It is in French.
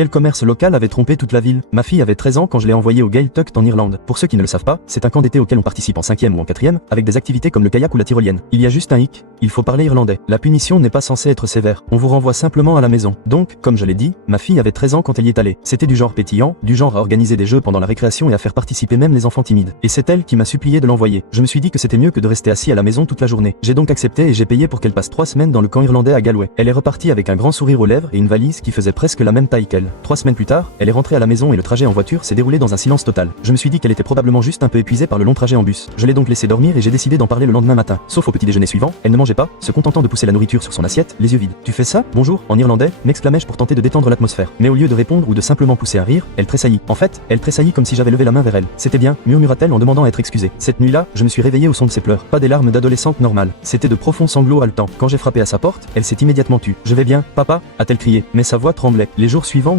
Quel commerce local avait trompé toute la ville? Ma fille avait 13 ans quand je l'ai envoyée au Gaeltacht en Irlande. Pour ceux qui ne le savent pas, c'est un camp d'été auquel on participe en 5e ou en 4e, avec des activités comme le kayak ou la tyrolienne. Il y a juste un hic, il faut parler irlandais. La punition n'est pas censée être sévère, on vous renvoie simplement à la maison. Donc, comme je l'ai dit, ma fille avait 13 ans quand elle y est allée. C'était du genre pétillant, du genre à organiser des jeux pendant la récréation et à faire participer même les enfants timides. Et c'est elle qui m'a supplié de l'envoyer. Je me suis dit que c'était mieux que de rester assis à la maison toute la journée. J'ai donc accepté et j'ai payé pour qu'elle passe 3 semaines dans le camp irlandais à Galway. Elle est repartie avec un grand sourire aux lèvres et une valise qui faisait presque la même taille qu'elle. 3 semaines plus tard, elle est rentrée à la maison et le trajet en voiture s'est déroulé dans un silence total. Je me suis dit qu'elle était probablement juste un peu épuisée par le long trajet en bus. Je l'ai donc laissée dormir et j'ai décidé d'en parler le lendemain matin. Sauf au petit déjeuner suivant, elle ne mangeait pas, se contentant de pousser la nourriture sur son assiette, les yeux vides. Tu fais ça? Bonjour, en irlandais, m'exclamai-je pour tenter de détendre l'atmosphère. Mais au lieu de répondre ou de simplement pousser un rire, elle tressaillit. En fait, elle tressaillit comme si j'avais levé la main vers elle. C'était bien, murmura-t-elle en demandant à être excusée. Cette nuit-là, je me suis réveillé au son de ses pleurs. Pas des larmes d'adolescente normale. C'était de profonds sanglots haletants. Quand j'ai frappé à sa porte, elle s'est immédiatement tue. Je vais bien, papa, a-t-elle crié, mais sa voix tremblait. Les jours suivants,